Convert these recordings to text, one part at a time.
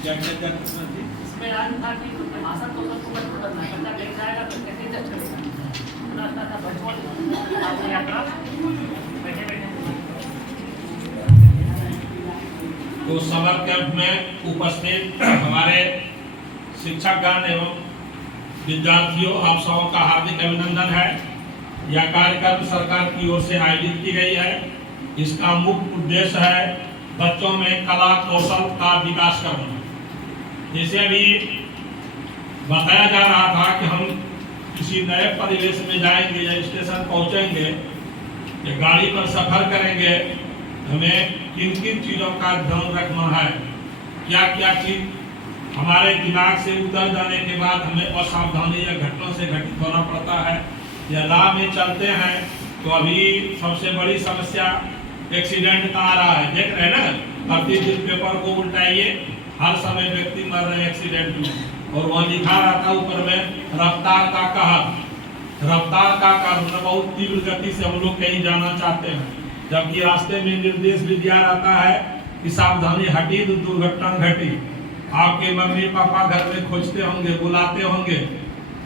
इसमें आज था कि भाषण तो सबको बंद करना है, बच्चा कहीं जाएगा तो कैसे जज करेगा। रास्ता था भजपुर आपकी यात्रा बैठे बैठे। तो समर कैंप में उपस्थित हमारे शिक्षकगण एवं विद्यार्थियों, आप सबों का हार्दिक अभिनंदन है। यह कार्यक्रम सरकार की ओर से आयोजित की गई है। इसका मुख्य उद्देश्य है बच्चों में कला कौशल का विकास करना। जैसे अभी बताया जा रहा था कि हम किसी नए परिवेश में जाएंगे या स्टेशन पहुंचेंगे या गाड़ी पर सफर करेंगे, हमें किन किन चीज़ों का ध्यान रखना है, क्या क्या चीज हमारे दिमाग से उतर जाने के बाद हमें असावधानी या घटना से घटित होना पड़ता है। या राह में चलते हैं तो अभी सबसे बड़ी समस्या एक्सीडेंट का आ रहा है, देख रहे हैं ना, प्रतिदिन पेपर को उल्टाइए, हर समय व्यक्ति मर रहे हैं एक्सीडेंट में। और वहाँ लिखा रहता ऊपर में रफ्तार का कहर। रफ्तार का कहर बहुत तीव्र गति से हम लोग कहीं जाना चाहते हैं, जबकि रास्ते में निर्देश भी दिया रहता है कि सावधानी हटी तो दुर्घटना घटी। आपके मम्मी पापा घर में खोजते होंगे, बुलाते होंगे,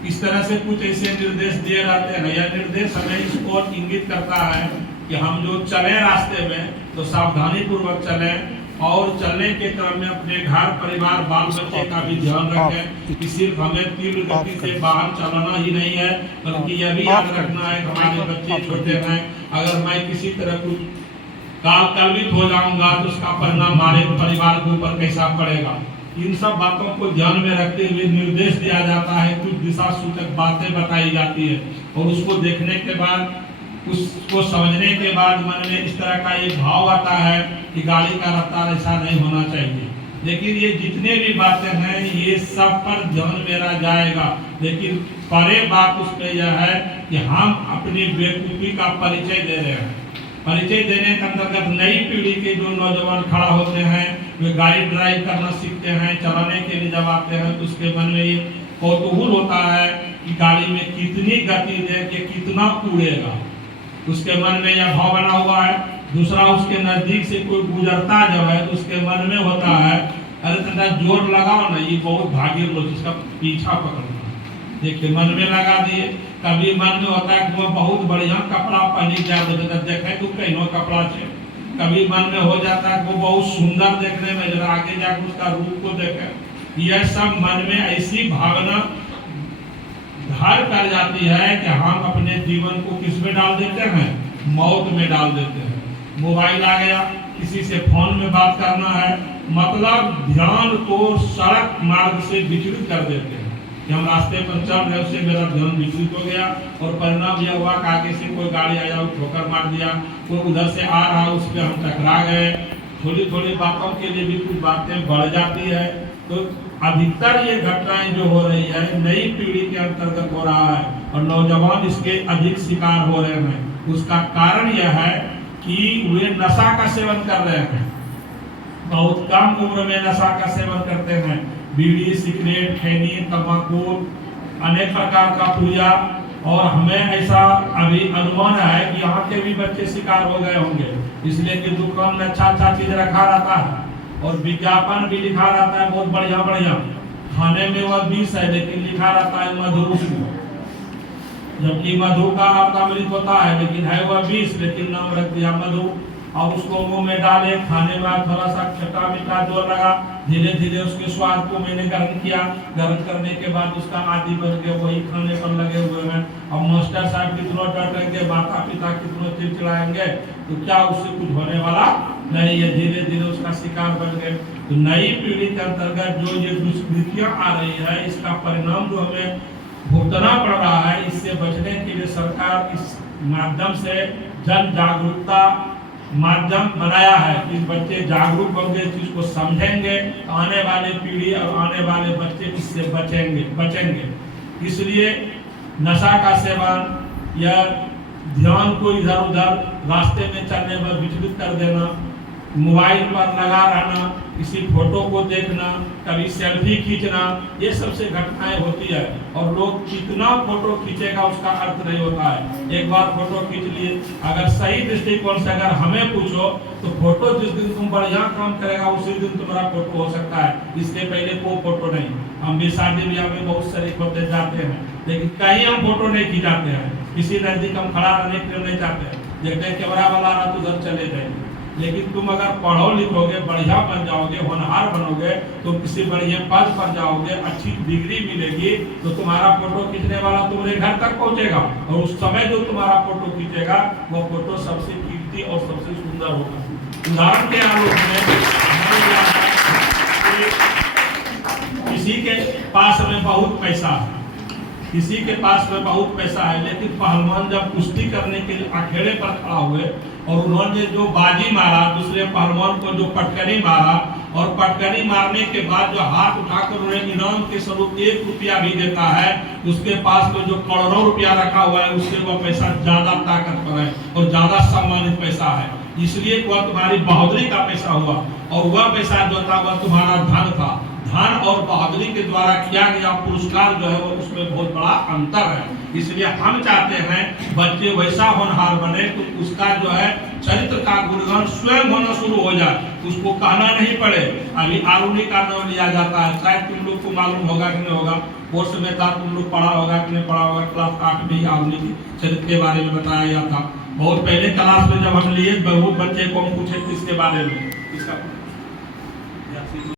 इस तरह से कुछ ऐसे निर्देश दिए रहते हैं। यह निर्देश हमें इस ओर इंगित करता है कि हम जो चले रास्ते में तो सावधानी पूर्वक चलें और चलने के क्रम में अपने घर परिवार बाल बच्चे का भी ध्यान रखें कि सिर्फ हमें तीव्र गति से बाहर चलाना ही नहीं है, बल्कि यह भी याद रखना है कि हमारे बच्चे छोटे हैं। अगर मैं किसी तरह कुछ काल कल्पित हो जाऊंगा तो उसका परिणाम हमारे परिवार के ऊपर कैसा पड़ेगा। इन सब बातों को ध्यान में रखते हुए निर्देश दिया जाता है, कुछ दिशा सूचक बातें बताई जाती है और उसको देखने के बाद, उसको समझने के बाद मन में इस तरह का एक भाव आता है कि गाड़ी का रफ्तार ऐसा नहीं होना चाहिए। लेकिन ये जितने भी बातें हैं ये सब पर ध्यान मेरा जाएगा, लेकिन परे बात उस पर यह है कि हम अपनी बेवकूफ़ी का परिचय दे रहे हैं। परिचय देने के अंतर्गत नई पीढ़ी के जो नौजवान खड़ा होते हैं, वे गाड़ी ड्राइव करना सीखते हैं, चलाने के लिए जब आते हैं तो उसके मन में ये कौतूहल होता है कि गाड़ी में कितनी गति दे के कितना उड़ेगा, उसके मन में यह भाव बना हुआ है। दूसरा, उसके नजदीक से कोई गुजरता जब है तो उसके मन में होता है अरे थोड़ा जोर लगाओ ना, ये बहुत भागी लोग जिसका पीछा पकड़ना। देखिए मन में लगा दिए। कभी मन में होता है कि वो बहुत बढ़िया कपड़ा पहनी जाए देखे तो कहीं कपड़ा छे। कभी मन में हो जाता है कि वो बहुत सुंदर देखने में, जरा आगे जाकर उसका रूप को देखें। यह सब मन में ऐसी भावना घर कर जाती है कि हम अपने जीवन को किस में डाल देते हैं, मौत में डाल देते हैं। मोबाइल आ गया, किसी से फोन में बात करना है, मतलब ध्यान को सड़क मार्ग से विचलित कर देते हैं कि हम रास्ते पर चल रहे, उससे मेरा ध्यान विचलित हो गया और परिणाम यह हुआ कि आगे से कोई गाड़ी आया ठोकर मार दिया, कोई उधर से आ रहा उस पर हम टकरा गए। थोड़ी थोड़ी बातों के लिए भी कुछ बातें बढ़ जाती है। तो अधिकतर ये घटनाएं जो हो रही है नई पीढ़ी के अंतर्गत हो रहा है और नौजवान इसके अधिक शिकार हो रहे हैं। उसका कारण यह है कि वे नशा का सेवन कर रहे हैं, बहुत कम उम्र में नशा का सेवन करते हैं। बीड़ी, सिगरेट, खैनी, तंबाकू, अनेक प्रकार का पूजा। और हमें ऐसा अभी अनुमान है कि यहाँ के भी बच्चे शिकार हो गए होंगे, इसलिए कि दुकान में अच्छा अच्छा चीज रखा रहता है और विज्ञापन भी लिखा रहता है बहुत बढ़िया बढ़िया। खाने में वह विष है लेकिन लिखा रहता है मधु, जबकि मधु का अमृत होता है लेकिन है वह विष, लेकिन नाम रख दिया मधु। और उसको मुंह में डाले, खाने में थोड़ा सा खट्टा मीठा जोर लगा, धीरे धीरे उसके स्वाद को मैंने ग्रहण किया। ग्रहण करने के बाद उसका आदि बन गया, वही खाने पर लगे हुए हैं। अब मास्टर साहब कितना डांटेंगे, माता पिता कितना चिड़चिड़ाएंगे, तो क्या उससे कुछ होने वाला नहीं है। धीरे धीरे उसका शिकार बन गए। तो नई पीढ़ी के अंतर्गत जो ये दुष्कृतियाँ आ रही है, इसका परिणाम जो हमें भुगतना पड़ रहा है, इससे बचने के लिए सरकार इस माध्यम से जन जागरूकता माध्यम बनाया है कि बच्चे जागरूक होंगे, इस चीज को समझेंगे, तो आने वाले पीढ़ी और आने वाले बच्चे इससे बचेंगे। इसलिए नशा का सेवन या ध्यान को इधर उधर रास्ते में चलने पर विचलित कर देना, मोबाइल पर लगा रहना, किसी फोटो को देखना, कभी सेल्फी खींचना, ये सबसे घटनाएं होती है। और लोग कितना फोटो खींचेगा उसका अर्थ नहीं होता है। एक बार फोटो खींच लिए, अगर सही दृष्टिकोण से अगर हमें पूछो तो फोटो जिस दिन तुम बढ़िया काम करेगा उसी दिन तुम्हारा फोटो हो सकता है, इसके पहले कोई फोटो नहीं। हम भी शादी ब्याह में बहुत शरीक होते जाते हैं, लेकिन कहीं हम फोटो नहीं खिंचाते हैं, किसी नजदीक हम खड़ा रहने के लिए नहीं चाहते हैं, देखते हैं कैमरा वाला रहा तो उधर चले जाएंगे। लेकिन तुम अगर पढ़ो लिखोगे, बढ़िया बन जाओगे, होनहार बनोगे, तुम किसी बढ़िया पद पर जाओगे, अच्छी डिग्री मिलेगी, तो तुम्हारा फोटो खींचने वाला तुम्हारे घर तक पहुंचेगा, और उस समय जो तुम्हारा फोटो खींचेगा वो फोटो सबसे कीमती और सबसे सुंदर होगा। उदाहरण के आलोक में किसी के पास में बहुत पैसा है, किसी के पास में बहुत पैसा है, लेकिन पहलवान जब कुश्ती करने के लिए अखेड़े पर खड़ा हुए और उन्होंने जो बाजी मारा, दूसरे पहलवान को जो पटकनी मारा, और पटकनी मारने के बाद जो हाथ उठाकर उन्हें इनाम के स्वरूप 1 रुपया भी देता है, उसके पास में जो करोड़ों रुपया रखा हुआ है उससे वह पैसा ज्यादा ताकतवर है और ज्यादा सम्मानित पैसा है, इसलिए वह तुम्हारी बहादुरी का पैसा हुआ। और वह पैसा जो था वह तुम्हारा धन था। धन और बहादुरी के द्वारा किया गया पुरस्कार जो है वो उसमें बहुत बड़ा अंतर है। इसलिए हम चाहते हैं बच्चे वैसा होनहार बने तो उसका जो है चरित्र का गुणगान स्वयं होना शुरू हो जाए, उसको कहना नहीं पड़े। अभी आरुणि का नाम लिया जाता है, शायद तुम लोग को मालूम होगा कि नहीं होगा, कोर्स में था, तुम लोग पढ़ा होगा कि नहीं पढ़ा होगा, क्लास 8 में ही आरुणि के चरित्र के बारे में बताया गया था। बहुत पहले क्लास में जब हम लिए बहुत बच्चे को हम पूछे इसके बारे में,